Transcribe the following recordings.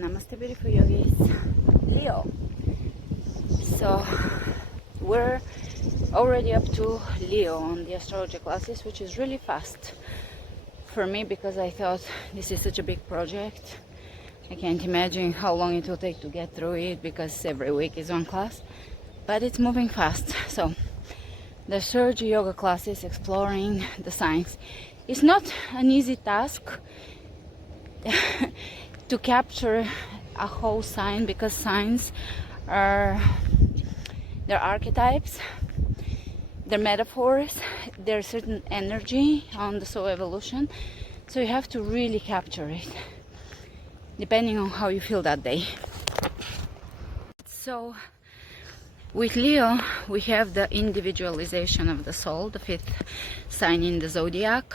Namaste, beautiful yogis. Leo. So we're already up to Leo on the astrology classes, which is really fast for me because I thought this is such a big project. I can't imagine how long it will take to get through it because every week is one class, but it's moving fast. So the astrology yoga classes, exploring the signs, it's not an easy task to capture a whole sign because signs are, they're archetypes, they're metaphors, there's certain energy on the soul evolution, so you have to really capture it depending on how you feel that day. So with Leo we have the individualization of the soul, the fifth sign in the zodiac.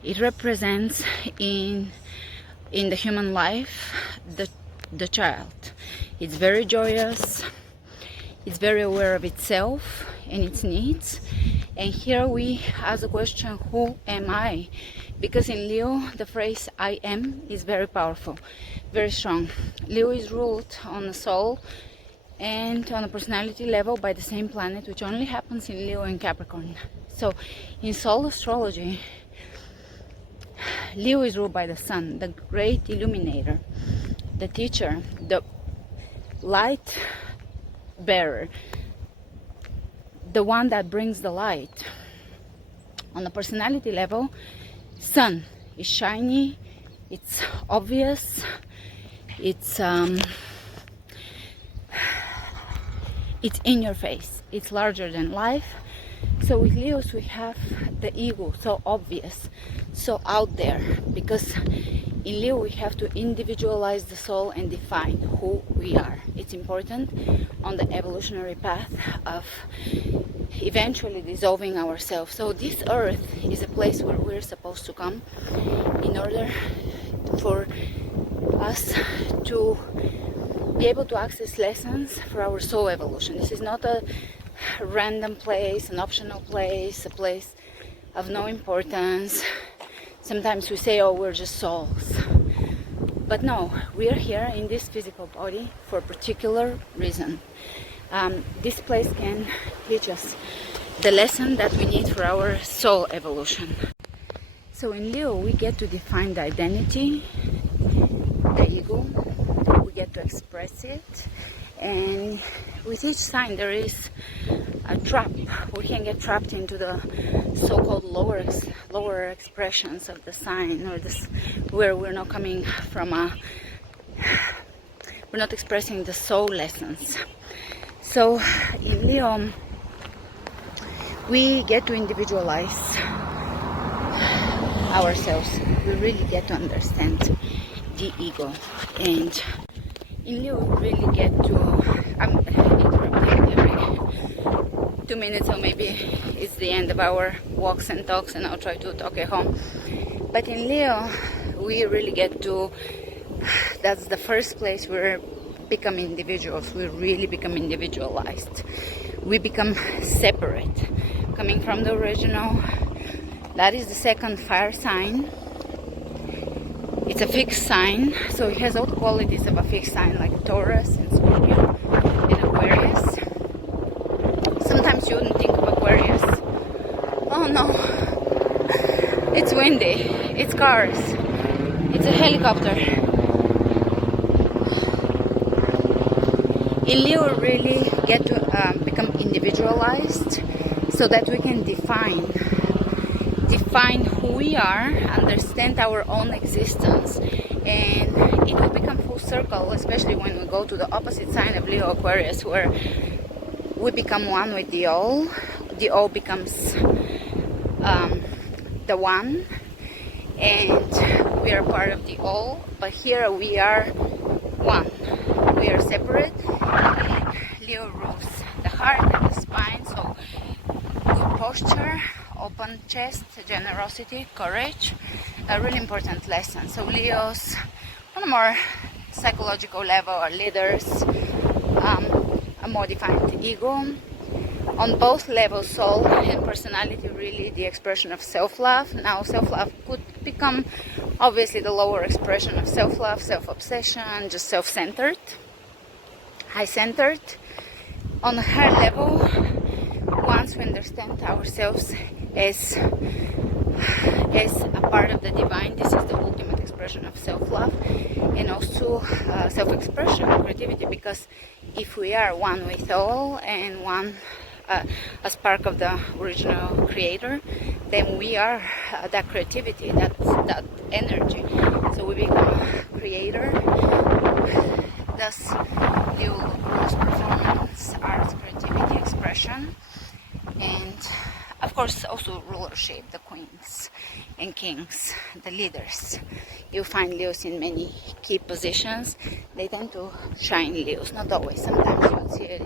It represents in the human life the child. It's very joyous, it's very aware of itself and its needs. And here we ask the question, who am I? Because in Leo the phrase I am is very powerful, very strong. Leo is ruled on the soul and on a personality level by the same planet, which only happens in Leo and Capricorn. So in soul astrology, Leo is ruled by the sun, the great illuminator, the teacher, the light bearer, the one that brings the light. On the personality level, sun is shiny, it's obvious, it's in your face, it's larger than life. So with Leos we have the ego, so obvious, so out there, because in Leo we have to individualize the soul and define who we are. It's important on the evolutionary path of eventually dissolving ourselves. So this earth is a place where we're supposed to come in order for us to be able to access lessons for our soul evolution. This is not a random place, an optional place, a place of no importance. Sometimes we say, oh, we're just souls. But no, we are here in this physical body for a particular reason. This place can teach us the lesson that we need for our soul evolution. So in Leo we get to define the identity, the ego, we get to express it, and with each sign there is a trap. We can get trapped into the so-called lower expressions of the sign, or this where we're not coming from we're not expressing the soul lessons. So in Leo we get to individualize ourselves. We really get to understand the ego, and in Leo we really get to, I'm interrupting every 2 minutes, or maybe it's the end of our walks and talks and I'll try to talk at home. But in Leo we really get to, that's the first place where we become individuals. We really become individualized. We become separate, coming from the original. That is the second fire sign. It's a fixed sign, so it has all the qualities of a fixed sign, like Taurus and Scorpio and Aquarius. Sometimes you wouldn't think of Aquarius. Oh no, it's windy, it's cars, it's a helicopter. In Leo we really get to become individualized so that we can define who we are, understand our own existence, and it will become full circle, especially when we go to the opposite sign of Leo, Aquarius, where we become one with the all. The all becomes the one, and we are part of the all, but here we are one. We are separate. Leo rules the heart and the spine, so good posture, open chest, generosity, courage, a really important lesson. So Leos, on a more psychological level, are leaders, a more defined ego, on both levels, soul and personality, really the expression of self-love. Now self-love could become obviously the lower expression of self-love, self-obsession, just self-centered, high-centered. On a higher level, once we understand ourselves as a part of the divine, this is the ultimate expression of self-love, and also self-expression, creativity, because if we are one with all and one a spark of the original creator, then we are that creativity, that energy. So we become a creator. Thus, Leo rules performance, arts, creativity, expression, and of course also rulership, the queens and kings, the leaders. You find Leos in many key positions. They tend to shine Leos, not always. Sometimes you would see it.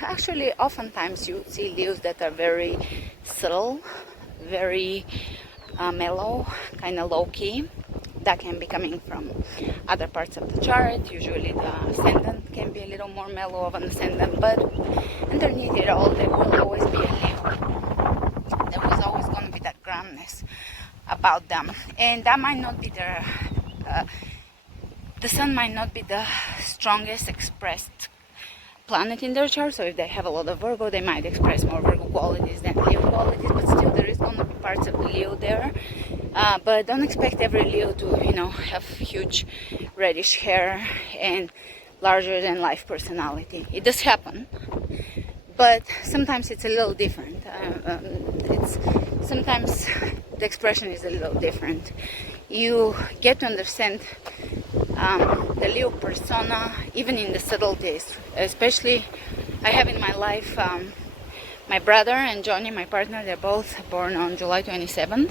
Actually, oftentimes you would see Leos that are very subtle, very mellow, kind of low-key. That can be coming from other parts of the chart. Usually the ascendant can be a little more mellow of an ascendant, but underneath it all there will always be a Leo. There was always going to be that grandness about them, and that might not be the sun might not be the strongest expressed planet in their chart. So if they have a lot of Virgo, they might express more Virgo qualities than Leo qualities, but still there is going to be parts of the Leo there. But don't expect every Leo to, have huge reddish hair and larger than life personality. It does happen, but sometimes it's a little different. Sometimes the expression is a little different. You get to understand the Leo persona even in the subtleties. Especially, I have in my life my brother and Johnny, my partner. They're both born on July 27th,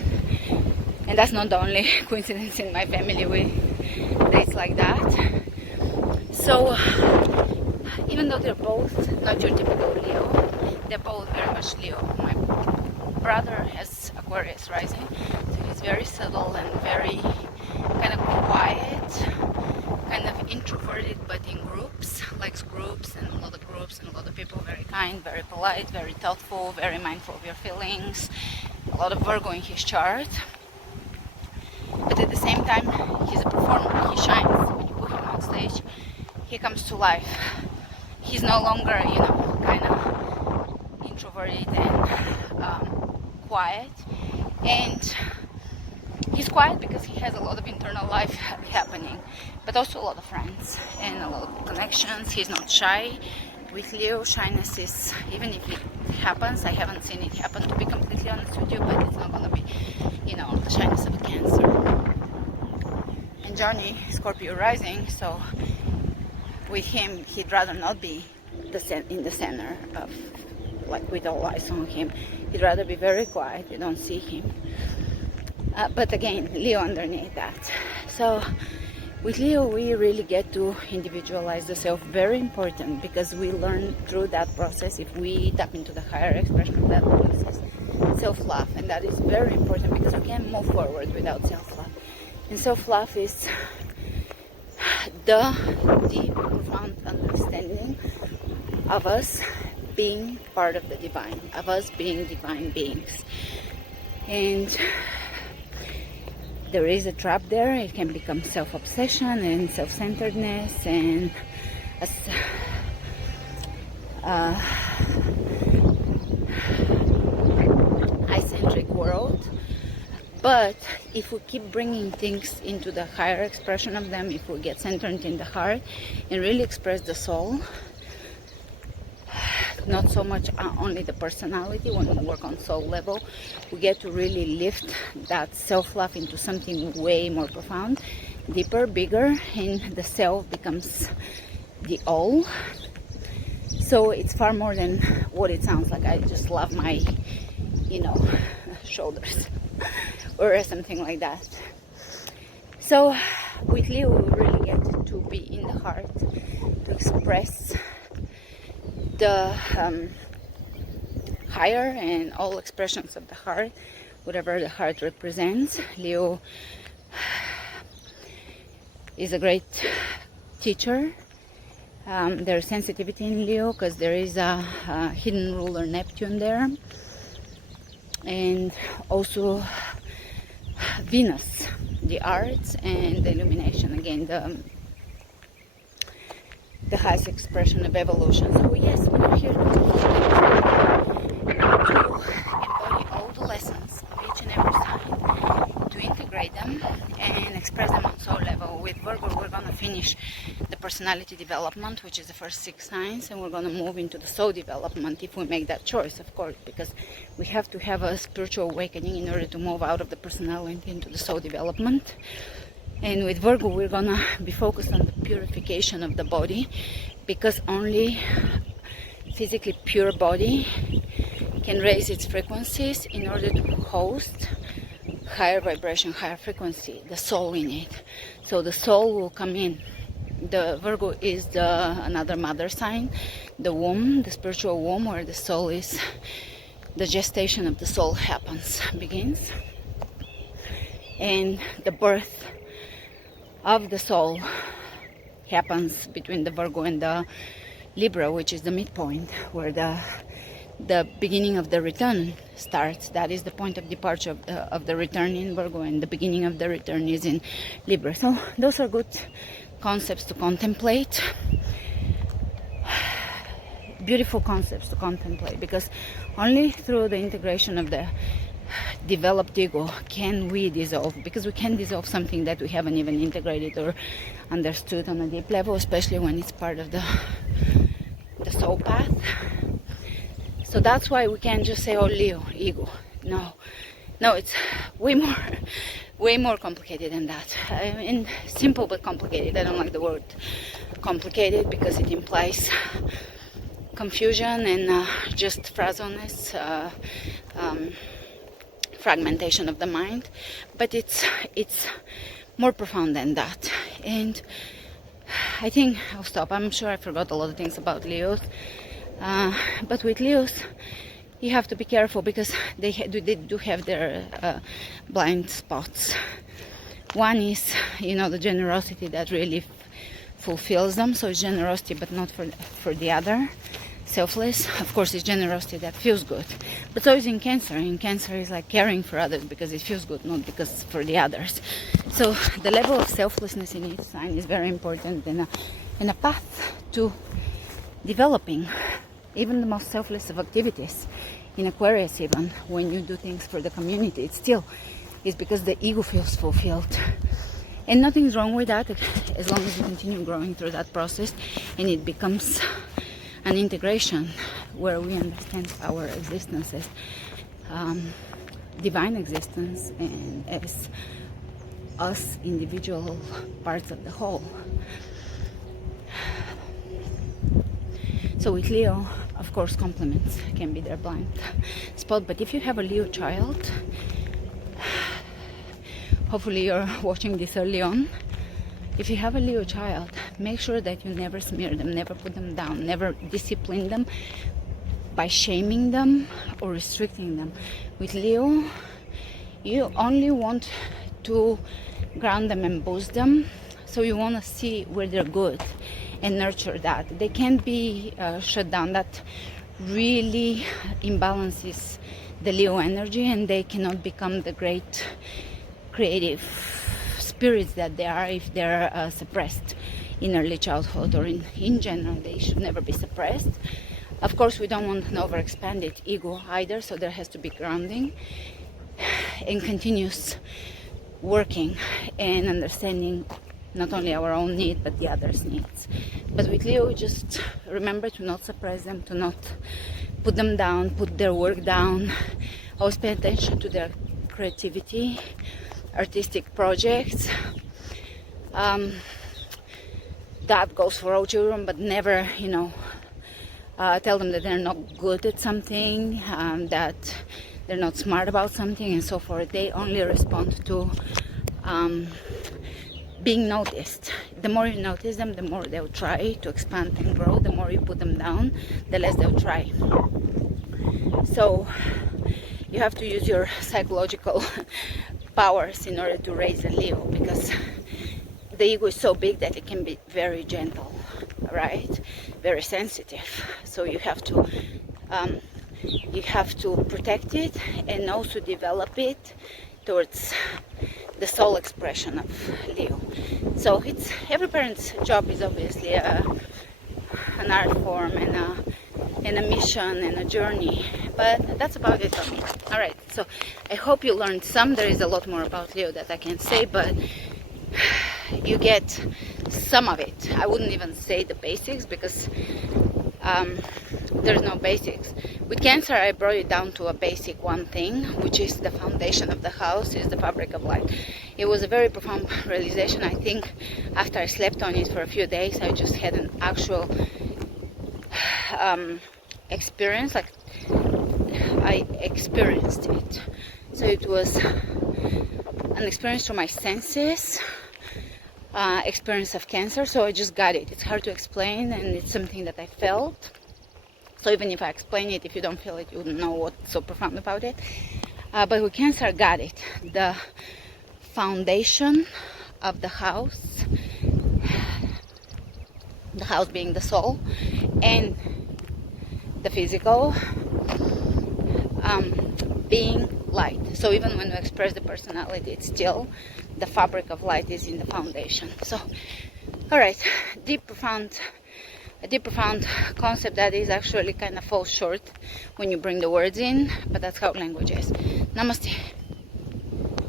and that's not the only coincidence in my family with dates like that. So even though they're both not your typical Leo, they're both very much Leo. My brother has Aquarius rising, so he's very subtle and very kind of quiet, kind of introverted, but in groups, likes groups and a lot of people, very kind, very polite, very thoughtful, very mindful of your feelings, a lot of Virgo in his chart. But at the same time, he's a performer, he shines. When you put him on stage, he comes to life. He's no longer, kind of introverted and quiet. And he's quiet because he has a lot of internal life happening, but also a lot of friends and a lot of connections. He's not shy. With Leo, shyness is, even if it happens, I haven't seen it happen, to be completely honest with you, but it's not going to be, the shyness of a Cancer. And Johnny, Scorpio rising, so with him, he'd rather not be in the center of, like, with all eyes on him. He'd rather be very quiet. You don't see him. But again, Leo underneath that. So with Leo, we really get to individualize the self. Very important, because we learn through that process, if we tap into the higher expression of that process, self-love. And that is very important, because we can't move forward without self-love. And self-love is the deep, profound understanding of us being part of the divine, of us being divine beings. And there is a trap there. It can become self-obsession and self-centeredness and eye-centric world. But if we keep bringing things into the higher expression of them, if we get centered in the heart and really express the soul, not so much only the personality. When we work on soul level, we get to really lift that self-love into something way more profound, deeper, bigger, and the self becomes the all. So it's far more than what it sounds like. I just love my, shoulders or something like that. So with Leo, we really get to be in the heart, to express the higher and all expressions of the heart, whatever the heart represents. Leo is a great teacher, There's sensitivity in Leo because there is a hidden ruler Neptune there, and also Venus, the arts and the illumination, again the highest expression of evolution. So yes, we are here to embody all the lessons of each and every sign, to integrate them and express them on soul level. With Virgo, we're going to finish the personality development, which is the first 6 signs, and we're going to move into the soul development if we make that choice, of course, because we have to have a spiritual awakening in order to move out of the personality into the soul development. And with Virgo, we're gonna be focused on the purification of the body, because only physically pure body can raise its frequencies in order to host higher vibration, higher frequency, the soul in it. So the soul will come in. The Virgo is another mother sign, the womb, the spiritual womb, where the soul is, the gestation of the soul begins. And the birth of the soul happens between the Virgo and the Libra, which is the midpoint, where the beginning of the return starts. That is the point of departure of the return in Virgo, and the beginning of the return is in Libra. So those are good concepts to contemplate, beautiful concepts to contemplate, because only through the integration of the developed ego can we dissolve, because we can dissolve something that we haven't even integrated or understood on a deep level, especially when it's part of the soul path. So that's why we can't just say, oh, Leo, ego. No, it's way more complicated than that. I mean, simple but complicated. I don't like the word complicated because it implies confusion and just frazzleness, fragmentation of the mind, but it's more profound than that. And I think I'll stop. I'm sure I forgot a lot of things about Leos, but with Leos you have to be careful, because they do have their blind spots. One is, the generosity that really fulfills them. So it's generosity, but not for the other. Selfless, of course, is generosity that feels good, but so is in Cancer. In Cancer is like caring for others because it feels good, not because for the others. So the level of selflessness in each sign is very important, and a path to developing even the most selfless of activities. In Aquarius, even when you do things for the community, it still is because the ego feels fulfilled, and nothing's wrong with that, as long as you continue growing through that process and it becomes an integration where we understand our existence as divine existence and as us individual parts of the whole. So with Leo, of course, compliments can be their blind spot, but if you have a Leo child, hopefully you're watching this early on. If you have a Leo child, make sure that you never smear them, never put them down, never discipline them by shaming them or restricting them. With Leo, you only want to ground them and boost them. So you want to see where they're good and nurture that. They can't be shut down. That really imbalances the Leo energy, and they cannot become the great creative spirits that they are if they're suppressed in early childhood, or in general. They should never be suppressed. Of course, we don't want an overexpanded ego either, so there has to be grounding and continuous working and understanding not only our own need but the others' needs. But with Leo, just remember to not suppress them, to not put them down, put their work down. Always pay attention to their creativity, artistic projects. That goes for all children, but never, tell them that they're not good at something, that they're not smart about something, and so forth. They only respond to being noticed. The more you notice them, the more they'll try to expand and grow. The more you put them down, the less they'll try. So you have to use your psychological powers in order to raise a Leo, because the ego is so big that it can be very gentle, right? Very sensitive. So you have to protect it and also develop it towards the soul expression of Leo. So it's every parent's job is obviously an art form and a mission and a journey, but that's about it for me. All right, so I hope you learned some. There is a lot more about Leo that I can say, but you get some of it. I wouldn't even say the basics because there's no basics. With Cancer, I brought it down to a basic one thing, which is the foundation of the house is the fabric of light. It was a very profound realization. I think after I slept on it for a few days, I just had an actual experience, like I experienced it. So it was an experience through my senses, experience of Cancer. So I just got it. It's hard to explain, and it's something that I felt. So even if I explain it, if you don't feel it, you wouldn't know what's so profound about it. But with Cancer, I got it. The foundation of the house being the soul, and the physical being light. So even when we express the personality, it's still the fabric of light is in the foundation. So, all right, a deep profound concept that is actually kind of falls short when you bring the words in, but that's how language is. Namaste.